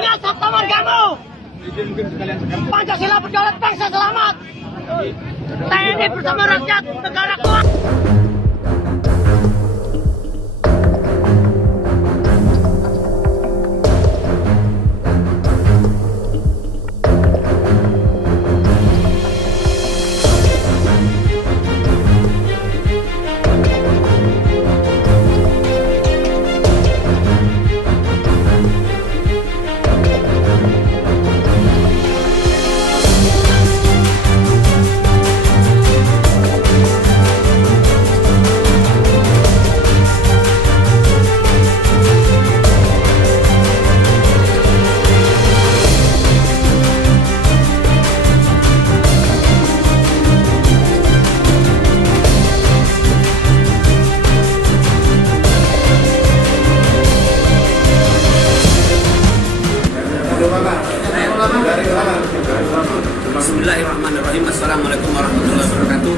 Ingat sabta margamu. Pancasila berdaulat, bangsa selamat. TNI bersama rakyat, negara kuat. Bismillahirrahmanirrahim. Assalamualaikum warahmatullahi wabarakatuh.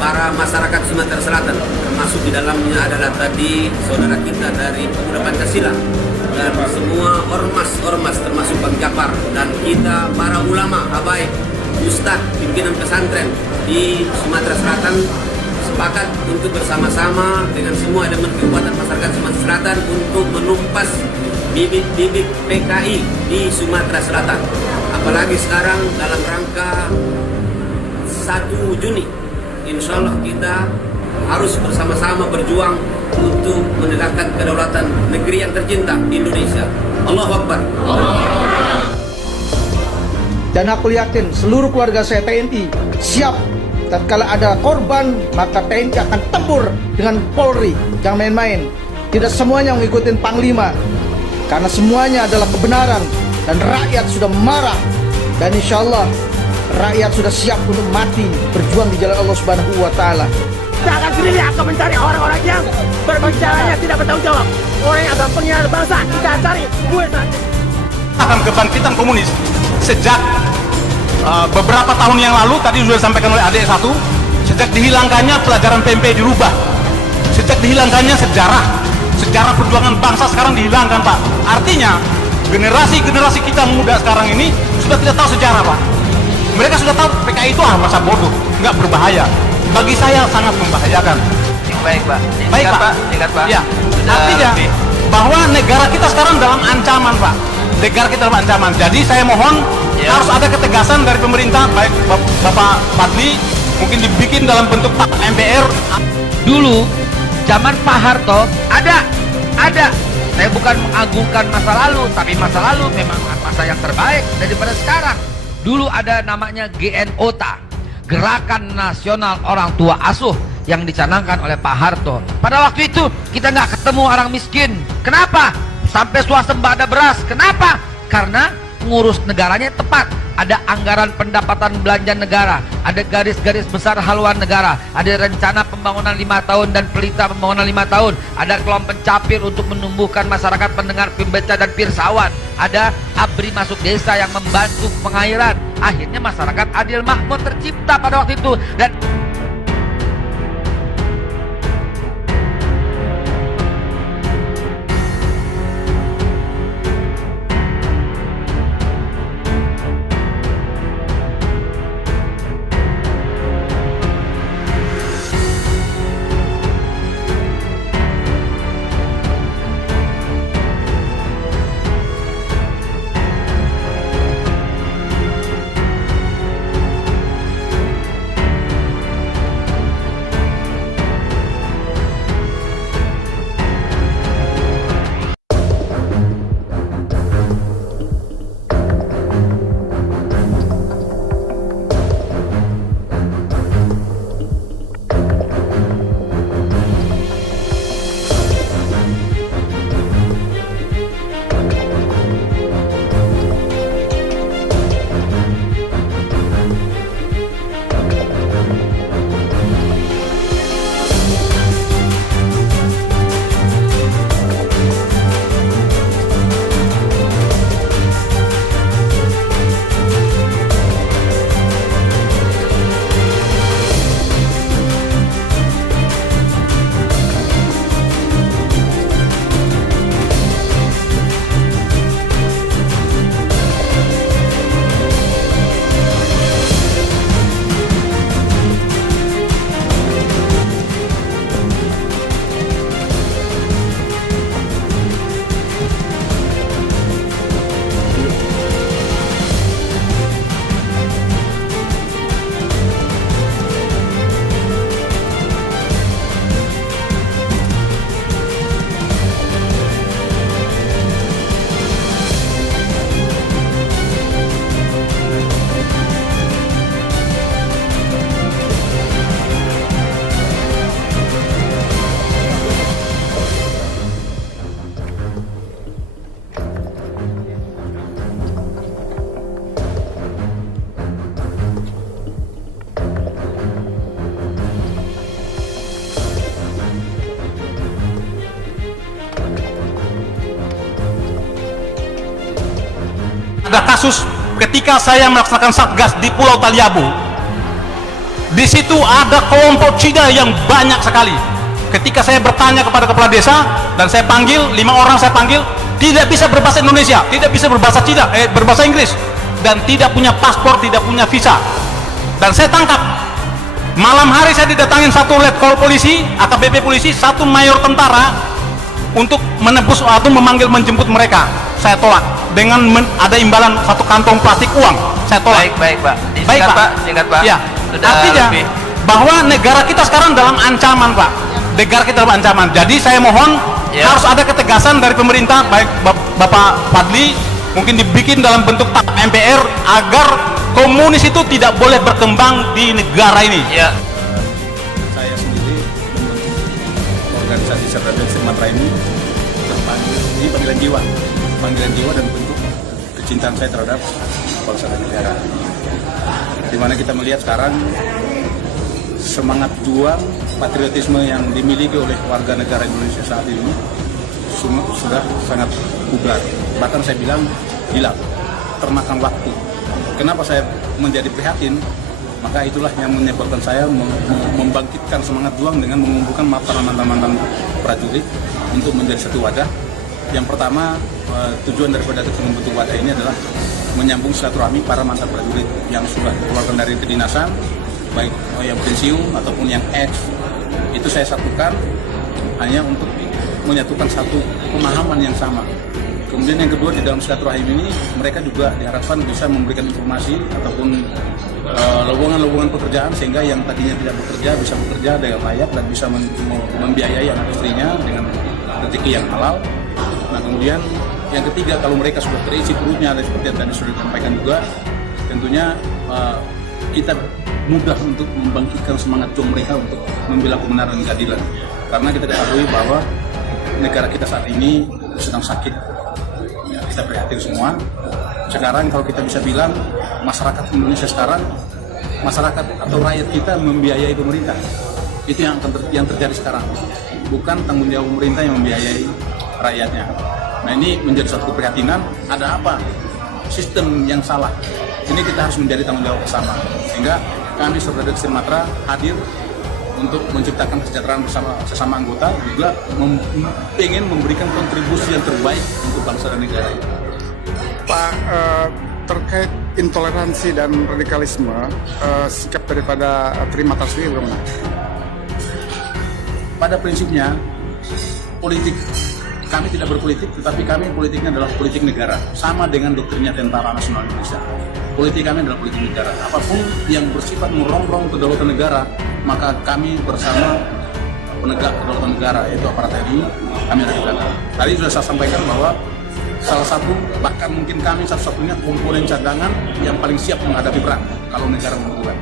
Para masyarakat Sumatera Selatan, termasuk di dalamnya adalah tadi saudara kita dari Pemuda Pancasila dan semua ormas-ormas termasuk Bang Japar dan kita para ulama, habaib, ustadz, pimpinan pesantren di Sumatera Selatan sepakat untuk bersama-sama dengan semua elemen kekuatan masyarakat Sumatera Selatan untuk menumpas bibit-bibit PKI di Sumatera Selatan. Apalagi sekarang dalam rangka 1 Juni, insya Allah kita harus bersama-sama berjuang untuk menegakkan kedaulatan negeri yang tercinta, Indonesia. Allahu Akbar. Dan aku yakin seluruh keluarga saya TNI siap. Tatkala ada korban, maka TNI akan tempur dengan Polri. Jangan main-main. Tidak semuanya mengikuti Panglima, karena semuanya adalah kebenaran dan rakyat sudah marah. Dan insya Allah rakyat sudah siap untuk mati berjuang di jalan Allah Subhanahu wa Ta'ala. Kita akan sendiri akan mencari orang-orang yang berbicaranya tidak bertanggung jawab. Orang yang akan pengkhianat bangsa, kita cari gue saja. Akan kebangkitan komunis sejak beberapa tahun yang lalu, tadi sudah disampaikan oleh adik satu, sejak dihilangkannya pelajaran PMP dirubah, sejak dihilangkannya sejarah perjuangan bangsa sekarang dihilangkan, Pak. Artinya generasi kita muda sekarang ini sudah tidak tahu sejarah, Pak. Mereka sudah tahu PKI itu masa bodoh, nggak berbahaya. Bagi saya sangat membahayakan. Baik, Pak. Baik, Pak. Ingat, Pak. Ya. Artinya bahwa negara kita sekarang dalam ancaman, Pak. Negara kita dalam ancaman. Jadi saya mohon harus ada ketegasan dari pemerintah, baik Bapak Fadli, mungkin dibikin dalam bentuk MPR. Dulu zaman Pak Harto ada. Saya bukan mengagungkan masa lalu, tapi masa lalu memang masa yang terbaik daripada sekarang. Dulu ada namanya GNOTA, Gerakan Nasional Orang Tua Asuh, yang dicanangkan oleh Pak Harto. Pada waktu itu kita nggak ketemu orang miskin. Kenapa? Sampai swasembada beras. Kenapa? Karena ngurus negaranya tepat. Ada anggaran pendapatan belanja negara, ada garis-garis besar haluan negara, ada rencana pembangunan 5 tahun dan pelita pembangunan 5 tahun, ada kelompok pencapir untuk menumbuhkan masyarakat pendengar, pembaca dan pirsawan, ada ABRI masuk desa yang membantu pengairan. Akhirnya masyarakat adil makmur tercipta pada waktu itu. Dan ada kasus ketika saya melaksanakan satgas di Pulau Taliabu. Di situ ada kelompok Cina yang banyak sekali. Ketika saya bertanya kepada kepala desa dan saya panggil 5 orang, saya panggil, tidak bisa berbahasa Indonesia, tidak bisa berbahasa Cina, berbahasa Inggris, dan tidak punya paspor, tidak punya visa. Dan saya tangkap. Malam hari saya didatangin satu letkol polisi, AKBP polisi, satu mayor tentara untuk menebus atau memanggil menjemput mereka. Saya tolak dengan ada imbalan satu kantong plastik uang. Saya tolak. Baik Pak. Baik Pak. Singkat Pak. Ya. Artinya bahwa negara kita sekarang dalam ancaman Pak. Negara kita dalam ancaman. Jadi saya mohon harus ada ketegasan dari pemerintah, baik Bapak Fadli, mungkin dibikin dalam bentuk TAP MPR agar komunis itu tidak boleh berkembang di negara ini. Ya. Saya sendiri membentuk organisasi Cerdas Sumatera ini di panggilan jiwa dan bentuk kecintaan saya terhadap bangsa dan negara. Di mana kita melihat sekarang semangat juang patriotisme yang dimiliki oleh warga negara Indonesia saat ini sudah sangat pudar. Bahkan saya bilang hilang, termakan waktu. Kenapa saya menjadi prihatin? Maka itulah yang menyebabkan saya membangkitkan semangat juang dengan mengumpulkan para mantan-mantan prajurit untuk menjadi satu wadah. Yang pertama, tujuan daripada membentuk wadah ini adalah menyambung silaturahmi para mantan prajurit yang sudah dikeluarkan dari kedinasan, baik yang pensiun ataupun yang ex. Itu saya satukan hanya untuk menyatukan satu pemahaman yang sama. Kemudian yang kedua, di dalam silaturahim ini mereka juga diharapkan bisa memberikan informasi ataupun lowongan-lowongan pekerjaan sehingga yang tadinya tidak bekerja bisa bekerja dengan layak dan bisa membiayai anak istrinya dengan rezeki yang halal. Nah kemudian yang ketiga, kalau mereka sudah terisi perutnya dan seperti yang tadi sudah disampaikan juga, tentunya kita mudah untuk membangkitkan semangat juang mereka untuk membela kebenaran dan keadilan. Karena kita ketahui bahwa negara kita saat ini sedang sakit. Ya, kita prihatin semua. Sekarang kalau kita bisa bilang masyarakat Indonesia sekarang, masyarakat atau rakyat kita membiayai pemerintah. Itu yang terjadi sekarang. Bukan tanggung jawab pemerintah yang membiayai rakyatnya. Nah ini menjadi suatu keprihatinan. Ada apa? Sistem yang salah. Ini kita harus menjadi tanggung jawab bersama. Sehingga kami Cerdas Sumatera hadir untuk menciptakan kesejahteraan bersama sesama anggota, juga ingin memberikan kontribusi yang terbaik untuk bangsa dan negara ini. Pak, terkait intoleransi dan radikalisme, sikap daripada Trimatra sendiri bagaimana? Pada prinsipnya, politik kami tidak berpolitik, tetapi kami politiknya adalah politik negara, sama dengan doktrinnya Tentara Nasional Indonesia. Politik kami adalah politik negara. Apapun yang bersifat merongrong kedaulatan negara, maka kami bersama penegak kedaulatan negara, yaitu aparat TNI, kami ada di belakang. Tadi sudah saya sampaikan bahwa salah satu, bahkan mungkin kami satu-satunya komponen cadangan yang paling siap menghadapi perang kalau negara membutuhkan.